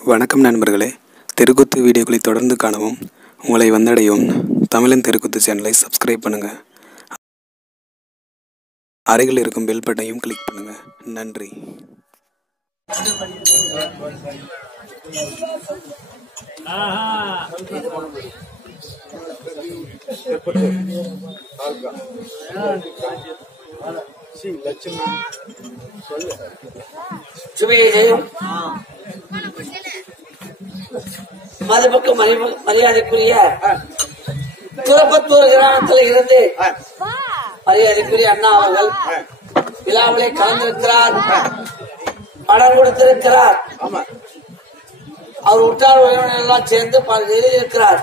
வணக்கம் நண்பர்களே, தெருக்கூத்து வீடியோக்களை தொடர்ந்து காணவும் உங்களை வந்தடையவும் தமிழன் தெருக்கூத்து சேனலை சப்ஸ்கிரைப் பண்ணுங்கள். அருகில் இருக்கும் பெல் பட்டனையும் கிளிக் பண்ணுங்கள். நன்றி. மதிப்புக்கு மரியாதைக்குரிய துரப்பத்தூர் கிராமத்தில் இருந்து மரியாதைக்குரிய அண்ணா அவர்கள் விழாவிலே கலந்திருக்கிறார், படம் கொடுத்திருக்கிறார். அவர் உற்றார் உறவினர் எல்லாம் சேர்ந்து எழுதியிருக்கிறார்.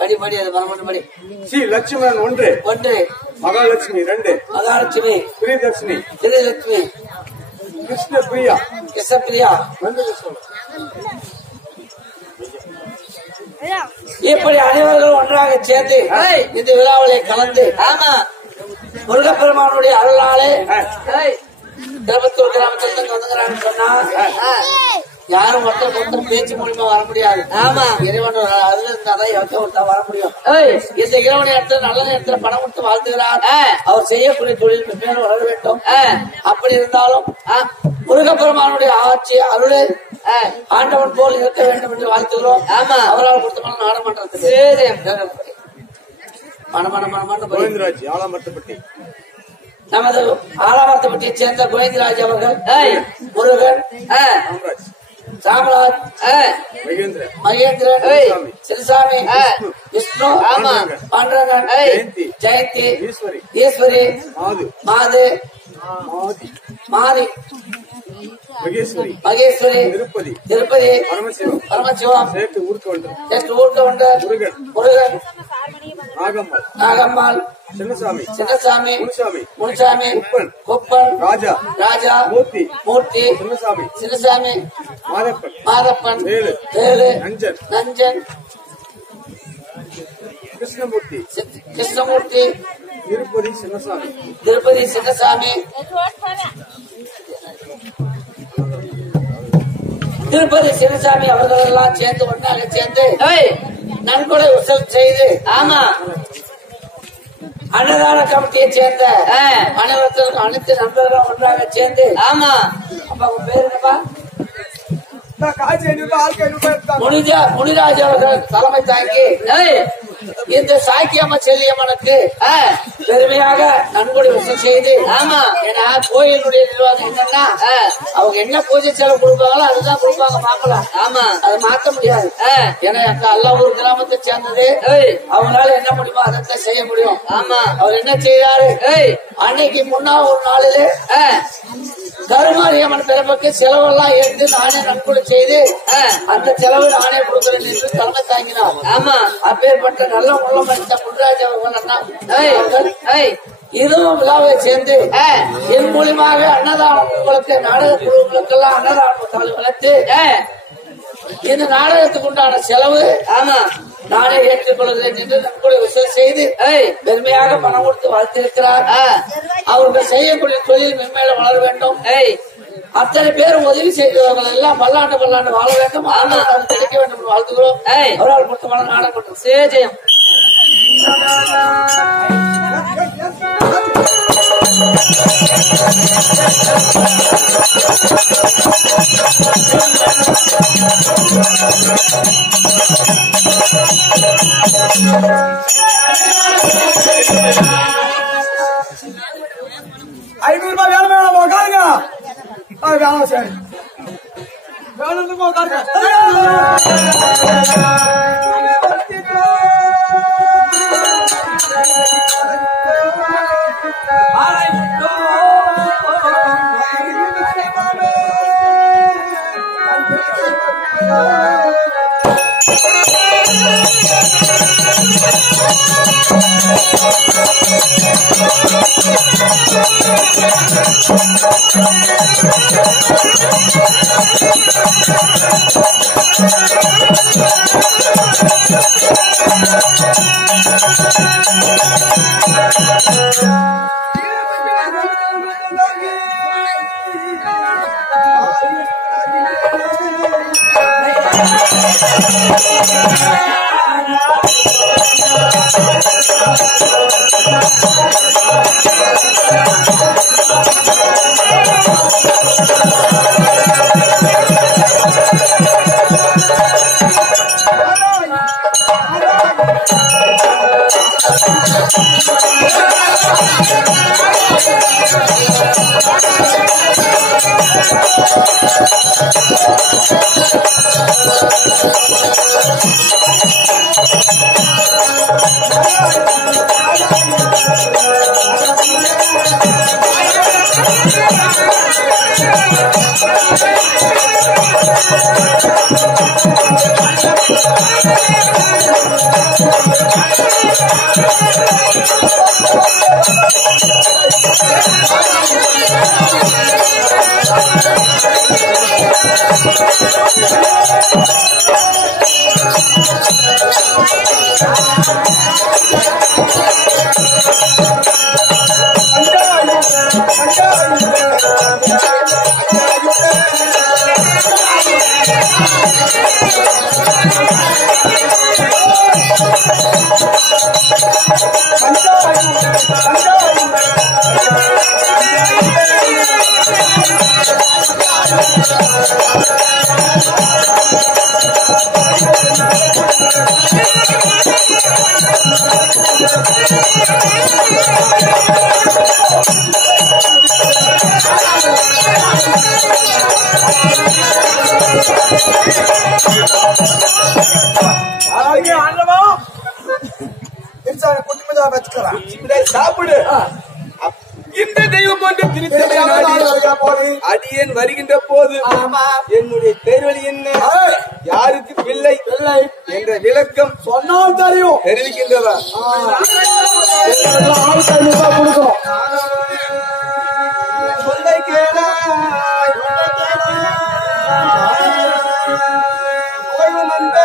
படி அது படி. ஸ்ரீ லட்சுமணன் ஒன்று, மகாலட்சுமி 2, மகாலட்சுமி, பிரியதர்ஷினி, கிருஷ்ணபிரியா, இப்படி அனைவர்களும் ஒன்றாக சேர்ந்து இந்த விழாவிலே கலந்து முருகப்பெருமானுடைய அருளாலே திருப்பத்தூர் கிராமத்தில் வந்துங்கிறான்னு சொன்னா யாரும் ஒருத்தர் பேச்சு மூலியமா வர முடியாது. இறைவன் அதுல இருந்தாதான் இறக்க வர முடியும். இந்த இறைவன் இடத்துல நல்ல நேரத்துல பணம் கொடுத்து வாழ்த்துகிறார். அவர் செய்யக்கூடிய தொழில் மேலும் வளர வேண்டும். அப்படி இருந்தாலும் முருகப்பெருமானுடைய ஆட்சி அருளே ஆண்டவன் போல் இருக்க வேண்டும் என்று வாழ்த்துகிறோம். அவரால் கொடுத்த பணம் நாடமன்றத்துக்கு நமது ஆலாமரத்தப்பட்டியை சேர்ந்த கோவிந்தராஜ் அவர்கள், முருகன், ராமராஜ், மகேந்திரன், சிறுசாமி, விஷ்ணு, பாண்டரங்கன், ஜெயந்தி, ஈஸ்வரி, மாது, மாதி, மகேஸ்வரி, திருப்பதி, பரமசிவம், ஊர்கொண்டர், முருகன், நாகம்மாள், சின்னசாமி, முனுசாமி, குப்பன், ராஜா, மூர்த்தி, சின்னசாமி, மாதப்பன், வேலு, நஞ்சன், கிருஷ்ணமூர்த்தி, திருப்பதி சின்னசாமி, அவர்கள் எல்லாம் சேர்ந்து ஒன்றாக சேர்ந்து நன்கொடை வசூல் செய்து அன்னதான கமிட்டியை சேர்ந்த அனைவருக்கும் அனைத்து நண்பர்களும் ஒன்றாக சேர்ந்து அப்பா உங்க பேர் என்னப்பா? முனிராஜ் அவர்கள் தலைமை தாங்கி இந்த சாக்கியம்மா செல்லியம்மனுக்கு பெருமையாக நன்கொடை வசூல் செய்து ஏன்னா கோயிலுடைய நிர்வாகம் என்னன்னா அவங்க என்ன பூஜை செலவு கொடுப்பாங்களோ அதுதான் கொடுப்பாங்க மாப்பிளம். அதை மாற்ற முடியாது. ஏன்னா அல்லாவூர் கிராமத்தை சேர்ந்தது, அவங்களால என்ன முடியுமோ அதை செய்ய முடியும். அவர் என்ன செய்தாரு, அன்னைக்கு முன்னாள் ஒரு நாளிலே கருமாரியம்மன் பிறப்புக்கு செலவெல்லாம் எடுத்து நானே நன்கொடை செய்து அந்த செலவு நானே கொடுக்கிறேன் என்று தலைமை தாங்கினார். அப்பேற்பட்ட நல்ல உள்ளம் அளித்த முன்ராஜ் அவர்கள் இதுவும் விழாவை சேர்ந்து என் மூலியமாக அன்னதானம் உங்களுக்கு நாடக குழுக்களுக்கெல்லாம் அன்னதானம் வளர்த்து இந்த நாடகத்துக்கு உண்டான செலவு நானே ஏற்றுக்கொள்கிறேன் என்று நன்கொடை வசூல் செய்து பெருமையாக பணம் கொடுத்து வாழ்த்திருக்கிறார். அவர்கள் செய்யக்கூடிய தொழில் மென்மேல வளர வேண்டும். அத்தனை பேரும் உதவி செய்தவர்கள் எல்லாம் பல்லாண்டு வாழ வேண்டும், கிடைக்க வேண்டும் என்று வாழ்த்துகிறோம். அவரால் கொடுத்த பணம் நாடகம் சேஜயம். ₹500 வேணும் உட்காருங்க. வேணும் சரி வேணும் உட்காருங்க. Hey! சாப்பிடு. இந்த தெய்வம் கொண்டு அடியேன் வருகின்ற போது என்னுடைய பேர்வழி என்ன, யாருக்கு பிள்ளை என்ற விளக்கம் சொன்னால் தெரியும் தெரிவிக்கின்றவர். சொல்லை கேளாய் ஓய்வு வந்த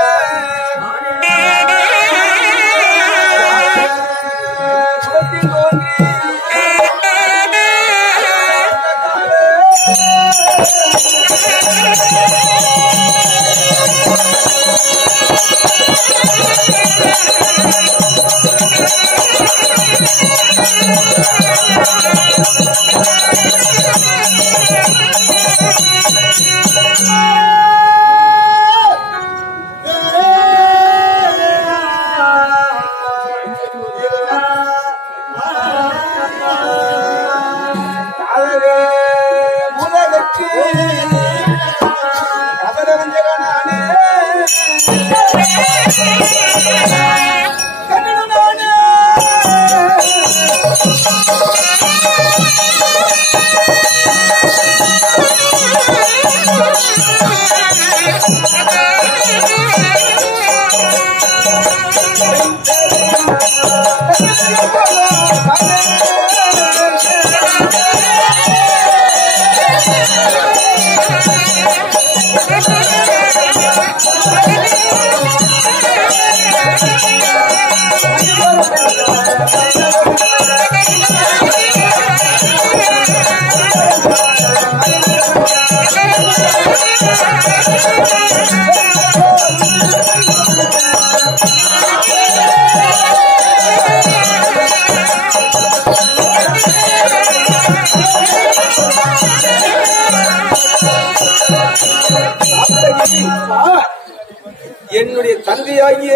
என்னுடைய தந்தையாகிய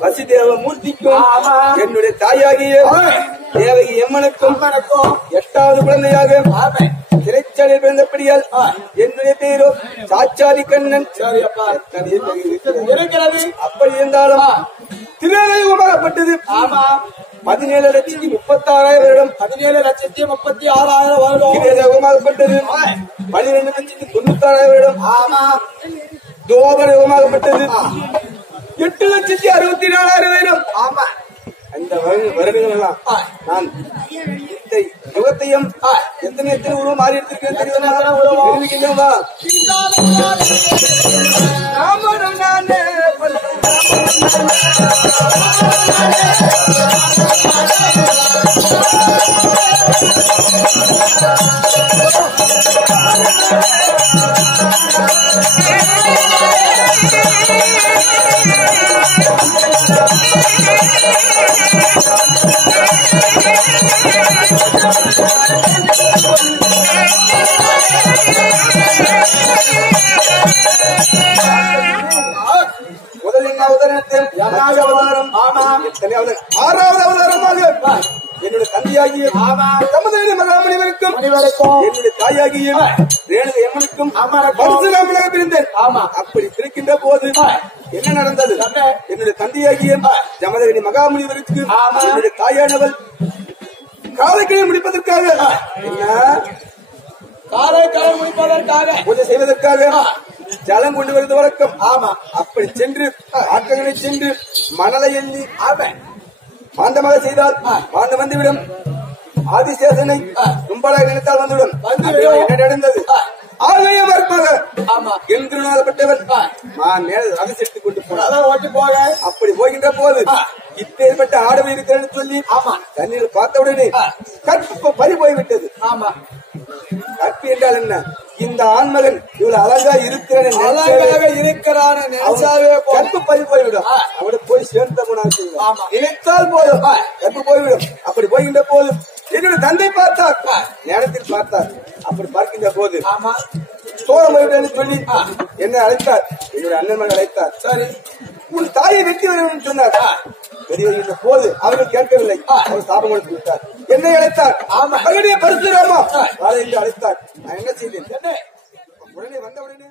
வசுதேவ மூர்த்திக்கும் என்னுடைய தாயாகிய தேவகி எம்மனுக்கும் 8வது குழந்தையாக திரைச்சாலையில் பிறந்தபடியால் என்னுடைய பேரோ சாச்சாரி கண்ணன். அப்படி இருந்தாலும் திருநெல்வேலிப்பட்டது 17,36,000 வருடம் 17,36,000 வருடம். 12,96,000 வருடம் தோபரமாகப்பட்டது 8,64,000 வருடம். அந்த வருடங்கள் எல்லாம் நான் இந்த யுகத்தையும் எத்தனை உருவம் மாறி எடுத்திருக்கேன் தெரிவிக்கின்றவா. முதல் என்ன அவதாரத்தில் அவதாரம் ஆறாவது அவதாரமாக என்னுடைய தந்தையாகிய தமது மகாமணிவருக்கும் என்னுடைய தாயாகிய ரேணுக எம்மனுக்கும் பரசுராமனாக பிரிந்தேன். அப்படி பிரிக்கின்ற போது என்ன நடந்தது? என்னுடைய தந்தையாகிய ஜமதகிரி மகாமுனிவருக்கு என்னுடைய தாயானவள் காலைக்கிழமை முடிப்பதற்காக என்ன காலைக்கிழமை முடிப்பதற்காக பூஜை செய்வதற்காக ஜலம் கொண்டு வருவது வழக்கம். அப்படி சென்று ஆற்றங்களை சென்று மணலை எண்ணி மாந்தமாக செய்தால் மாந்த வந்துவிடும். ஆதிசேஷனை கும்பலாக நினைத்தால் வந்துவிடும். என்ன நடந்தது? ஆகைய மறுப்பாக என்கிறப்பட்டவர் மேல ரகை செலுத்திக் கொண்டு போனார். அப்படி போகின்ற போது இப்பேற்பட்ட ஆடவை இருக்கிறேன்னு சொல்லி தண்ணீர் பார்த்தவுடனே கற்பு பறி போய்விட்டது. கற்பு என்றால் என்ன? இந்த ஆண்மகன் இவ்வளவு அழகா இருக்கிறான் கற்பு பறி போய்விடும். அவட போய் சேர்ந்த நினைத்தால் போதும் கற்பு போய்விடும். அப்படி போகின்ற போது என்னோட தந்தை பார்த்தார், நேரத்தில் பார்த்தார். அப்படி பார்க்கின்ற போது சோழமொழி சொல்லி என்னை அழைத்தார். என்னுடைய அண்ணன் அழைத்தார். சரி, உன் தாயை வெட்டி வருவன் சொன்னார். வெளிவருகின்ற போது அவர்கள் கேட்கவில்லை. அவர் சாபம் கொடுத்து விட்டார். என்னை அழைத்தார். பரசுராமா என்று அழைத்தார். நான் என்ன செய்தேன்? உடனே வந்தவுடனே